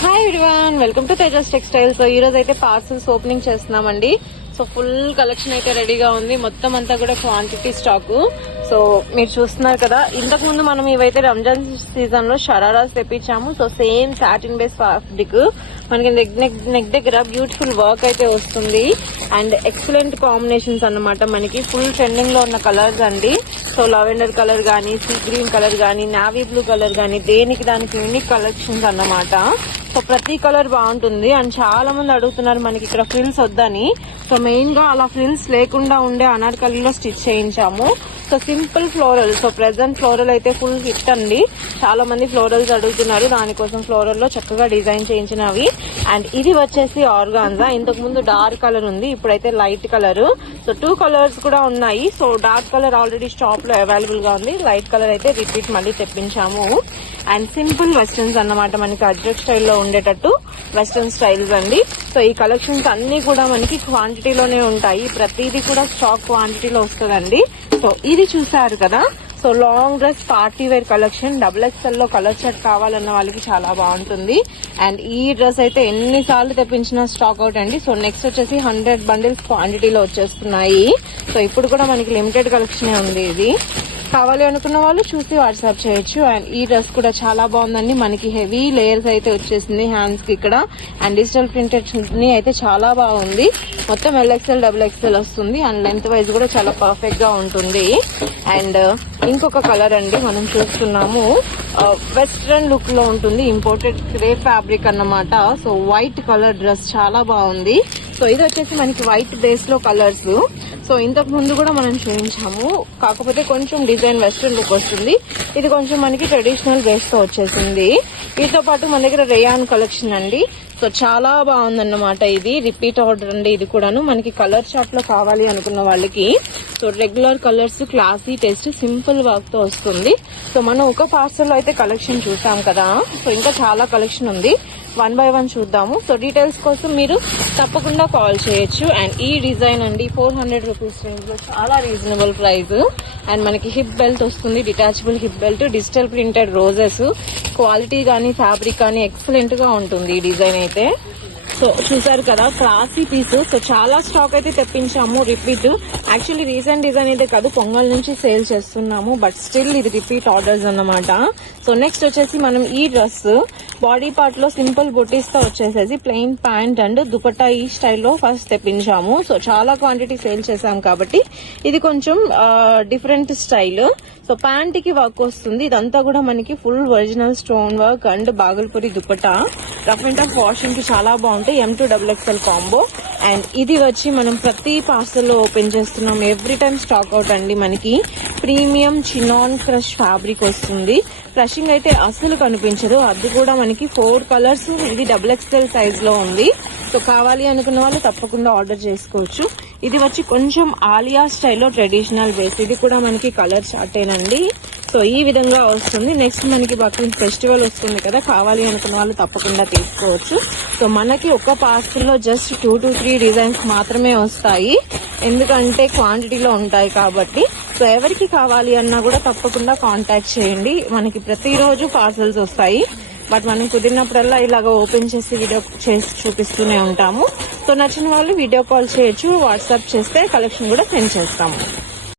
Hi everyone, welcome to Tejas textile. So ఈ రోజు అయితే పార్సల్స్ ఓపెనింగ్ చేస్తున్నామండి. సో ఫుల్ కలెక్షన్ అయితే రెడీగా ఉంది. మొత్తం అంతా కూడా క్వాంటిటీ స్టాక్. సో మీరు చూస్తున్నారు కదా, ఇంతకు ముందు మనం ఇవైతే రంజాన్ సీజన్ లో షరారాస్ తెప్పించాము. So same satin base fabric మనకి నెక్ దగ్గర బ్యూటిఫుల్ వర్క్ అయితే వస్తుంది. అండ్ ఎక్సలెంట్ కాంబినేషన్స్ అన్నమాట. మనకి ఫుల్ ట్రెండింగ్ లో ఉన్న కలర్స్ అండి. సో లవెండర్ కలర్ గానీ, సీ గ్రీన్ కలర్ గానీ, నావీ బ్లూ కలర్ గానీ, దేనికి దానికి యూనిక్ కలెక్షన్స్ అన్నమాట. సో ప్రతి కలర్ బాగుంటుంది. అండ్ చాలా మంది అడుగుతున్నారు మనకి ఇక్కడ ఫ్రిల్స్ వద్దని. సో మెయిన్ గా అలా ఫ్రిల్స్ లేకుండా ఉండే అనార్కలీలో స్టిచ్ చేయించాము. So simple floral. So present floral అయితే ఫుల్ హిట్ అండి. చాలా మంది ఫ్లోరల్స్ అడుగుతున్నారు. దానికోసం ఫ్లోరల్ లో చక్కగా డిజైన్ చేయించినవి. అండ్ ఇది వచ్చేసి ఆర్గాన్జా. ఇంతకు ముందు డార్క్ కలర్ ఉంది, ఇప్పుడైతే లైట్ కలర్. సో 2 కలర్స్ కూడా ఉన్నాయి. So dark colour already stock లో అవైలబుల్ గా ఉంది. లైట్ కలర్ అయితే రిపీట్ మళ్ళీ తెప్పించాము. అండ్ సింపుల్ వెస్టర్న్స్ అన్నమాట. మనకి అజ్రక్ స్టైల్లో ఉండేటట్టు వెస్టర్న్ స్టైల్స్ అండి. సో ఈ కలెక్షన్స్ అన్ని కూడా మనకి క్వాంటిటీలోనే ఉంటాయి. ప్రతిదీ కూడా స్టాక్ క్వాంటిటీలో వస్తుందండి. సో ఇది చూసారు కదా, so long dress party wear collection. XXL లో కలర్ షర్ట్ కావాలన్న వాళ్ళకి చాలా బాగుంటుంది. అండ్ ఈ డ్రెస్ అయితే ఎన్నిసార్లు తెప్పించినా స్టాక్ అవుట్ అండి. సో నెక్స్ట్ వచ్చేసి 100 బండిల్స్ క్వాంటిటీలో వచ్చేస్తున్నాయి. సో ఇప్పుడు కూడా మనకి లిమిటెడ్ కలెక్షనే ఉంది. ఇది కావాలి అనుకున్న వాళ్ళు చూసి వాట్సాప్ చేయొచ్చు. అండ్ ఈ డ్రెస్ కూడా చాలా బాగుందండి. మనకి హెవీ లేయర్స్ అయితే వచ్చేసింది హ్యాండ్స్ కి ఇక్కడ. అండ్ డిజిటల్ ప్రింటెడ్ అయితే చాలా బాగుంది. మొత్తం LXL XXL వస్తుంది. అండ్ లెంత్ వైజ్ కూడా చాలా పర్ఫెక్ట్ గా ఉంటుంది. అండ్ ఇంకొక కలర్ అండి మనం చూస్తున్నాము. వెస్ట్రన్ లుక్ లో ఉంటుంది. ఇంపోర్టెడ్ క్రే ఫ్యాబ్రిక్ అన్నమాట. సో వైట్ కలర్ డ్రెస్ చాలా బాగుంది. సో ఇది వచ్చేసి మనకి వైట్ బేస్ లో కలర్స్. సో ఇంతకు ముందు కూడా మనం చూపించాము, కాకపోతే కొంచెం డిజైన్ వెస్ట్రన్ లుక్ వస్తుంది. ఇది కొంచెం మనకి ట్రెడిషనల్ బేస్ తో వచ్చేసింది. వీటితో పాటు మన దగ్గర రేయాన్ కలెక్షన్ అండి. సో చాలా బాగుందన్నమాట. ఇది రిపీట్ ఆర్డర్ అండి. ఇది కూడాను మనకి కలర్ చార్ట్ లో కావాలి అనుకున్న వాళ్ళకి. So regular colours, classy taste, simple work తో వస్తుంది. సో మనం ఒక పార్సల్ లో అయితే కలెక్షన్ చూసాం కదా. సో ఇంకా చాలా కలెక్షన్ ఉంది. 1 by 1 చూద్దాము. సో డీటెయిల్స్ కోసం మీరు తప్పకుండా కాల్ చేయొచ్చు. అండ్ ఈ డిజైన్ అండి 400 రూపీస్ రేంజ్ లో చాలా రీజనబుల్ ప్రైస్. అండ్ మనకి హిప్ బెల్ట్ వస్తుంది, detachable hip belt, digital printed roses. Quality కానీ ఫ్యాబ్రిక్ కానీ ఎక్సలెంట్ గా ఉంటుంది ఈ డిజైన్ అయితే. సో చూసారు కదా, క్లాసీ పీస్. సో చాలా స్టాక్ అయితే తెప్పించాము రిపీట్. యాక్చువల్లీ రీసెంట్ డిజైన్ అయితే కాదు, పొంగల్ నుంచి సేల్ చేస్తున్నాము. బట్ స్టిల్ ఇది రిపీట్ ఆర్డర్స్ అన్నమాట. సో నెక్స్ట్ వచ్చేసి మనం ఈ డ్రెస్ బాడీ పార్ట్ లో సింపుల్ బొటీస్ తో వచ్చేసేసి ప్లెయిన్ ప్యాంట్ అండ్ దుపట్టా ఈ స్టైల్లో ఫస్ట్ తెప్పించాము. సో చాలా క్వాంటిటీ సేల్ చేసాం కాబట్టి ఇది కొంచెం డిఫరెంట్ స్టైల్. సో ప్యాంట్ కి వర్క్ వస్తుంది. ఇదంతా కూడా మనకి full original stone work and Bhagalpuri dupatta. Rough and tough washing కి చాలా బాగుంటాయి. M2 XXL combo. అండ్ ఇది వచ్చి మనం ప్రతి పార్సల్ లో ఓపెన్ చేస్తున్నాం. ఎవ్రీ టైమ్ స్టాక్ అవుట్ అండి. మనకి ప్రీమియం చినాన్ క్రష్ ఫ్యాబ్రిక్ వస్తుంది. క్రషింగ్ అయితే అసలు కనిపించదు. అది కూడా మనకి 4 కలర్స్. ఇది XXL సైజ్ లో ఉంది. సో కావాలి అనుకున్న వాళ్ళు తప్పకుండా ఆర్డర్ చేసుకోవచ్చు. ఇది వచ్చి కొంచెం ఆలియా స్టైల్లో ట్రెడిషనల్ బేస్. ఇది కూడా మనకి కలర్ చార్టేనండి. సో ఈ విధంగా వస్తుంది. నెక్స్ట్ మనకి బక్రీద్ ఫెస్టివల్ వస్తుంది కదా, కావాలి అనుకున్న వాళ్ళు తప్పకుండా తీసుకోవచ్చు. సో మనకి ఒక పార్సల్ లో జస్ట్ 2 to 3 డిజైన్స్ మాత్రమే వస్తాయి, ఎందుకంటే క్వాంటిటీలో ఉంటాయి కాబట్టి. సో ఎవరికి కావాలి అన్నా కూడా తప్పకుండా కాంటాక్ట్ చేయండి. మనకి ప్రతిరోజు పార్సల్స్ వస్తాయి. బట్ మనం కుదిరినప్పుడల్లా ఇలాగ ఓపెన్ చేసి వీడియో చేసి చూపిస్తూనే ఉంటాము. సో నచ్చిన వాళ్ళు వీడియో కాల్ చేయొచ్చు, వాట్సాప్ చేస్తే కలెక్షన్ కూడా సెండ్ చేస్తాము.